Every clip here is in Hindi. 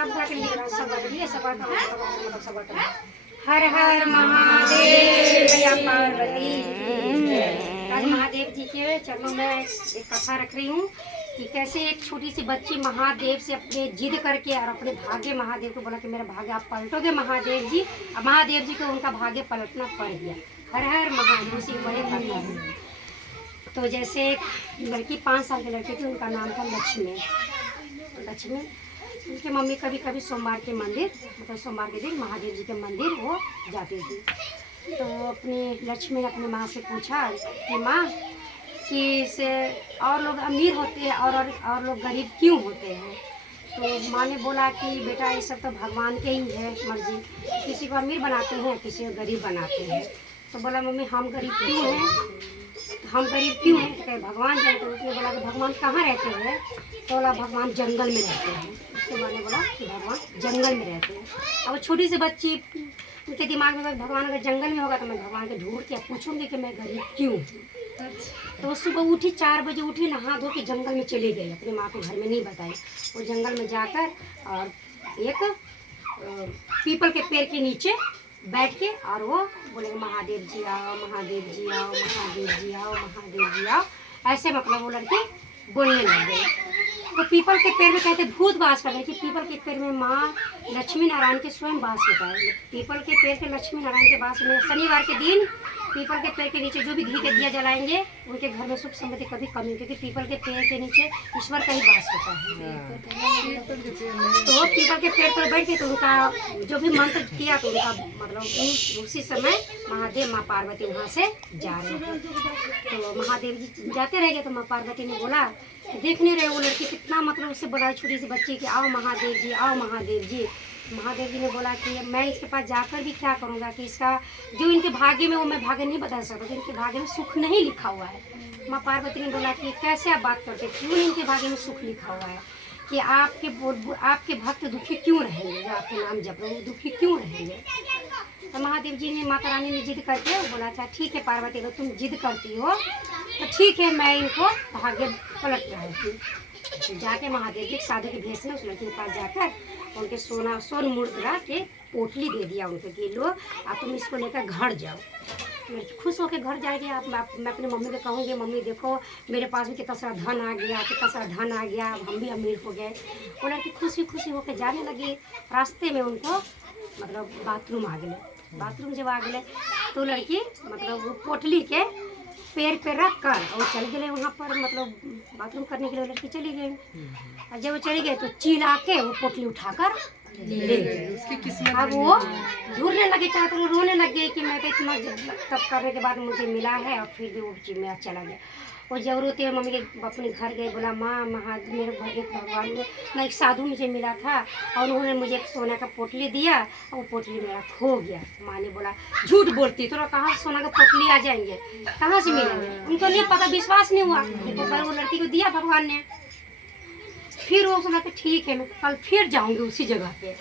सब बात लिए सब बात लिए सब बात मतलब सब बात हर हर महादेव मैया पार्वती। आज महादेव जी के चरणों में एक कथा रख रही हूँ कि कैसे एक छोटी सी बच्ची महादेव से अपने जिद करके और अपने भाग्य महादेव को बोला कि मेरा भाग्य आप पलटोगे महादेव जी। अब महादेव जी को उनका भाग्य पलटना पड़ गया। हर हर महादेव उसी बड़े भगवान। तो जैसे लड़की 5 साल की लड़की थी, उनका नाम था लक्ष्मी। लक्ष्मी उनकी मम्मी कभी कभी सोमवार के मंदिर मतलब सोमवार के दिन महादेव जी के मंदिर वो जाती थी। तो अपनी लक्ष्मी ने अपनी माँ से पूछा कि माँ कि से और लोग अमीर होते हैं और लोग गरीब क्यों होते हैं। तो माँ ने बोला कि बेटा ये सब तो भगवान के ही है मर्जी, किसी को अमीर बनाते हैं किसी को गरीब बनाते हैं। तो बोला मम्मी हम गरीब क्यों हैं, हम गरीब क्यों हैं। तो भगवान जानते। तो उसने बोला कि भगवान कहाँ रहते हैं। तो बोला भगवान जंगल में रहते हैं। उसके बाद ने बोला कि भगवान जंगल में रहते हैं। अब छोटी सी बच्ची उनके दिमाग में भगवान अगर जंगल में होगा तो मैं भगवान के ढूंढ के पूछूंगी कि मैं गरीब क्यों हूँ। तो सुबह उठी 4 बजे उठी, नहा धो के जंगल में चली गई, अपनी माँ को घर में नहीं बताई। वो जंगल में जाकर और एक पीपल के पेड़ के नीचे बैठ के और वो बोले महादेव जी आओ महादेव जी आओ महादेव जी आओ महादेव जी आओ, ऐसे मतलब वो लड़के बोलने लग गए। तो पीपल के पेड़ में कहते भूत वास करते कि पीपल के पेड़ में माँ लक्ष्मी नारायण के स्वयं वास होता है। पीपल के पेड़ के लक्ष्मी नारायण के वास में शनिवार के दिन पीपल के पेड़ के नीचे जो भी घी के दिया जलाएंगे उनके घर में सुख समृद्धि कभी कमी, क्योंकि पीपल के पेड़ के नीचे ईश्वर का ही वास होता है। तो पीपल के पेड़ पर बैठ के तो उनका जो भी मंत्र किया तो उनका मतलब उसी समय महादेव माँ पार्वती वहाँ से जा रहे थे। तो महादेव जी जाते रह गए। तो माँ पार्वती ने बोला देख नहीं रहे वो लड़की कितना मतलब उससे बड़ा छोटी सी बच्ची कि आओ महादेव जी आओ महादेव जी। महादेव जी ने बोला कि मैं इसके पास जाकर भी क्या करूँगा कि इसका जो इनके भाग्य में वो मैं भाग्य नहीं बता सकता, तो इनके भाग्य में सुख नहीं लिखा हुआ है। माँ पार्वती ने बोला कि कैसे आप बात करते, क्यों इनके भाग्य में सुख लिखा हुआ है कि आपके भक्त दुखी क्यों रहेंगे, जो आपके नाम जप रहे हैं दुखी क्यों रहेंगे। तो महादेव जी ने माता रानी ने जिद करके बोला अच्छा ठीक है पार्वती अगर तुम जिद करती हो तो ठीक है मैं इनको भाग्य पलट रहा हूँ। तो जाके महादेव जी साधु के भेष में उस लड़की के पास जाकर उनके सोन मुद्रा के पोटली दे दिया उनको कि लो अब तुम इसको लेकर घर जाओ। लड़की खुश होकर घर जाएगी। मैं अपनी मम्मी को कहूँगी मम्मी देखो मेरे पास भी कितना सारा धन आ गया, कितना सारा धन आ गया, हम भी अमीर हो गए। वो लड़की खुशी खुशी होकर जाने लगी। रास्ते में उनको मतलब बाथरूम आ गए। बाथरूम जब आ गए तो लड़की मतलब पोटली के पैर पे रख कर और चल गए वहाँ पर मतलब बाथरूम करने के लिए लड़की चली गई। और जब वो चली गई तो चिल्ला के वो पोटली उठाकर ले गई। अब वो ढूंढने लगे चाहे तो रोने लग गई कि मैं तो इतना तब करने के बाद मुझे मिला है और फिर भी वो चीज मेरा चला गया। वो जरूरत है मम्मी के अपने घर गए बोला माँ मेरे एक भगवान में एक साधु मुझे मिला था और उन्होंने मुझे एक सोना का पोटली दिया और वो पोटली मेरा खो गया। माँ ने बोला झूठ बोलती तो कहाँ से सोना का पोटली आ जाएंगे, कहाँ से मिलेंगे। उनको नहीं पता, विश्वास नहीं हुआ। वो लड़की को दिया भगवान ने। फिर वो सोचा कि ठीक है मैं कल फिर जाऊंगी उसी जगह पे।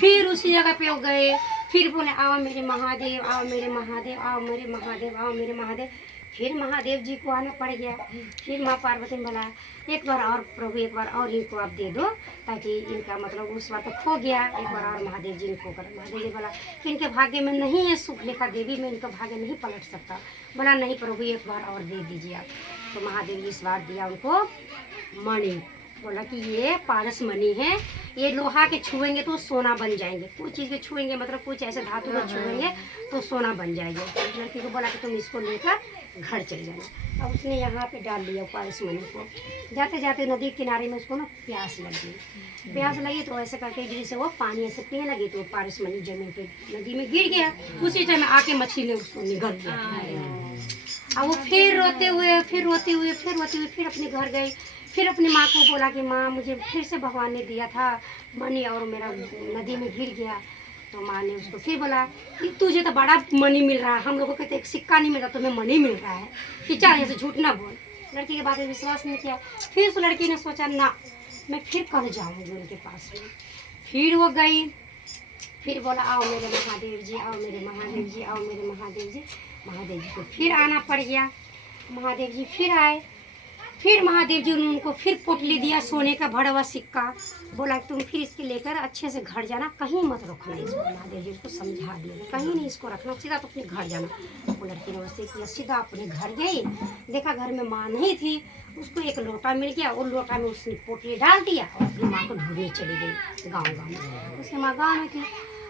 फिर उसी जगह पे वो गए। फिर बोले आओ मेरे महादेव आओ मेरे महादेव आओ मेरे महादेव आओ मेरे महादेव। फिर महादेव जी को आना पड़ गया। फिर माँ पार्वती ने बोला एक बार और प्रभु एक बार और इनको आप दे दो ताकि इनका मतलब उस बार तो खो गया, एक बार और महादेव जी ने खो कर। महादेव जी बोला कि इनके भाग्य में नहीं है सुख लिखा, देवी में इनका भाग्य नहीं पलट सकता। बोला नहीं प्रभु एक बार और दे दीजिए आप। तो महादेव जी इस बार दिया उनको मणि। बोला कि ये पारस मणि है, ये लोहा के छुएंगे तो सोना बन जाएंगे, कुछ चीज़ के छुएंगे मतलब कुछ ऐसे धातु को छुएंगे तो सोना बन जाएंगे। तो लड़की को बोला कि तुम इसको लेकर घर चले जाना। अब उसने यहाँ पे डाल दिया पारस मणि को। जाते जाते नदी किनारे में उसको ना प्यास लगी। प्यास लगी तो ऐसे करके जैसे वो पानी ऐसे पीने लगी तो पारस मणि जमीन पे नदी में गिर गया। उसी टाइम आके मछली ने उसको निगल दिया। अब वो फिर रोते हुए फिर अपने घर गई। फिर अपनी माँ को बोला कि माँ मुझे फिर से भगवान ने दिया था मणि और मेरा नदी में गिर गया। तो माँ ने उसको फिर बोला कि तुझे तो बड़ा मणि मिल रहा है, हम लोगों को तो एक सिक्का नहीं मिल रहा, तुम्हें मणि मिल रहा है कि चाहे ऐसे झूठ ना बोल। लड़की के बात में विश्वास नहीं किया। फिर उस लड़की ने सोचा ना मैं फिर कल जाऊँगी उनके पास में। फिर वो गई। फिर बोला आओ मेरे महादेव जी आओ मेरे महादेव जी आओ मेरे महादेव जी। महादेव जी को फिर आना पड़ गया। महादेव जी फिर आए। फिर महादेव जी ने उनको फिर पोटली दिया सोने का भरा हुआ सिक्का, बोला तुम फिर इसके लेकर अच्छे से घर जाना, कहीं मत रखना इसको। महादेव जी उसको समझा दिए कहीं नहीं इसको रखना, सीधा तो अपने घर जाना। वो लड़की ने वैसे किया, सीधा अपने घर गई, देखा घर में माँ नहीं थी, उसको एक लोटा मिल गया, और लोटा में उसने पोटली डाल दिया और अपनी माँ को ढूंढने चली गई गाँव में। उसकी माँ गाँव में थी।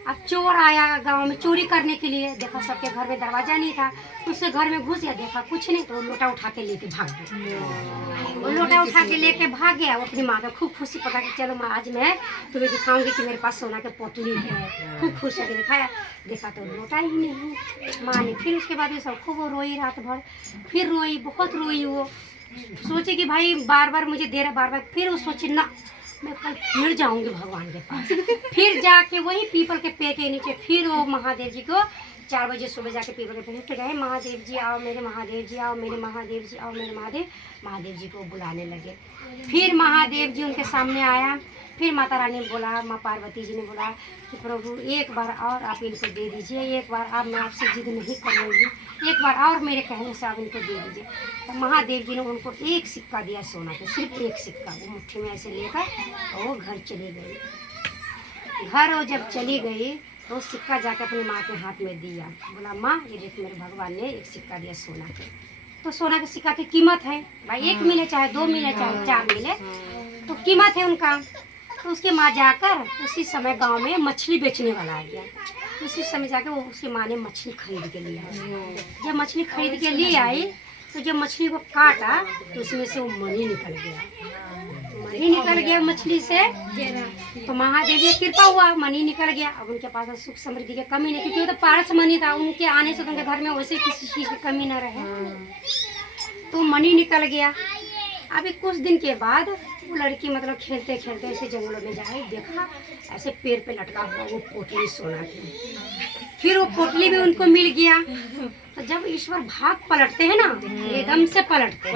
अब चोर आया गांव में चोरी करने के लिए, देखा सबके घर में दरवाजा नहीं था, उसके घर में घुस गया, देखा कुछ नहीं, तो वो लोटा उठा के लेके भाग गया। वो लोटा उठा के लेके भाग गया। वो अपनी माँ को खूब खुशी पता कि चलो माँ आज मैं तुम्हें दिखाऊंगी कि मेरे पास सोना की पोटली है। खूब खुश होकर दिखाया, देखा तो लोटा ही नहीं माँ ने। फिर उसके बाद ये सब खूब रोई रात भर, फिर रोई, बहुत रोई। वो सोचे कि भाई बार बार मुझे दे रहा, बार बार। फिर वो सोचे ना मैं कल फिर जाऊंगी भगवान के पास। फिर जाके वही पीपल के पेड़ के नीचे फिर वो महादेव जी को 4 बजे सुबह जाके पीपल के पेड़ पे गए, महादेव जी आओ मेरे, महादेव जी आओ मेरे, महादेव जी आओ मेरे। महादेव जी को बुलाने लगे। फिर महादेव जी उनके सामने आया। फिर माता रानी ने बोला, माँ पार्वती जी ने बोला कि प्रभु एक बार और आप इनको दे दीजिए, एक बार आप, मैं आपसे जिद नहीं करूँगी, एक बार और मेरे कहने से आप इनको दे दीजिए। तो महादेव जी ने उनको एक सिक्का दिया सोना का, सिर्फ एक सिक्का। वो मुट्ठी में ऐसे लेकर और वो घर चली गई। घर वो जब चली गई तो सिक्का जाकर अपनी माँ के हाथ में दिया, बोला माँ ये देख मेरे भगवान ने एक सिक्का दिया सोना के। तो सोना के सिक्का की कीमत है भाई, 1 मिले चाहे 2 मिले चाहे 4 मिले, तो कीमत है उनका। तो उसकी माँ जाकर उसी समय गांव में मछली बेचने वाला आ गया। उसी समय जाकर वो उसकी माँ ने मछली खरीद के लिया। जब मछली खरीद के लिए आई तो जब मछली को काटा तो उसमें से वो मनी निकल गया। मनी निकल गया मछली से, तो महादेव जी कृपा हुआ, मनी निकल गया। अब उनके पास सुख समृद्धि की कमी नहीं, क्योंकि वो तो पारस मनी था, उनके आने से तो उनके घर में वैसे किसी चीज़ की कमी न रहे। तो मनी निकल गया। अभी कुछ दिन के बाद वो लड़की मतलब खेलते खेलते ऐसे जंगलों में जाए, देखा ऐसे पेड़ पे लटका हुआ वो पोटली सोना की। फिर वो पोटली भी उनको मिल गया। तो जब ईश्वर भाग पलटते हैं ना, एकदम से पलटते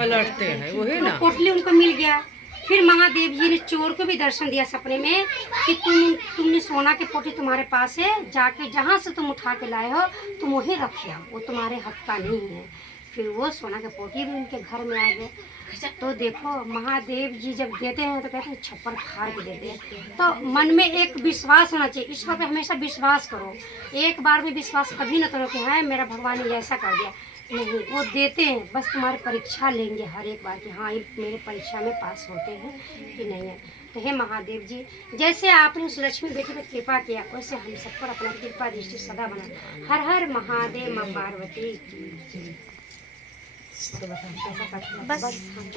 हैं वही ना, पोटली उनको मिल गया। फिर महादेव जी ने चोर को भी दर्शन दिया सपने में कि तुमने सोना की पोटली तुम्हारे पास है, जाके जहाँ से तुम उठा के लाए हो तुम वही रखिए, वो तुम्हारे हक का नहीं है। फिर वो सोना के पोटली भी उनके घर में आ गए। तो देखो महादेव जी जब देते हैं तो कहते हैं छप्पर फाड़ के देते हैं। तो मन में एक विश्वास होना चाहिए, ईश्वर पे हमेशा विश्वास करो। एक बार में विश्वास कभी ना करो कि हाँ मेरा भगवान ने ऐसा कर दिया, नहीं, वो देते हैं, बस तुम्हारी परीक्षा लेंगे हर एक बार कि हाँ ये मेरे परीक्षा में पास होते हैं कि नहीं है। तो हे महादेव जी, जैसे आपने उस लक्ष्मी बेटी पर कृपा किया वैसे हम सब पर अपना कृपा दृष्टि सदा बना। हर हर महादेव, माँ पार्वती की जय। बस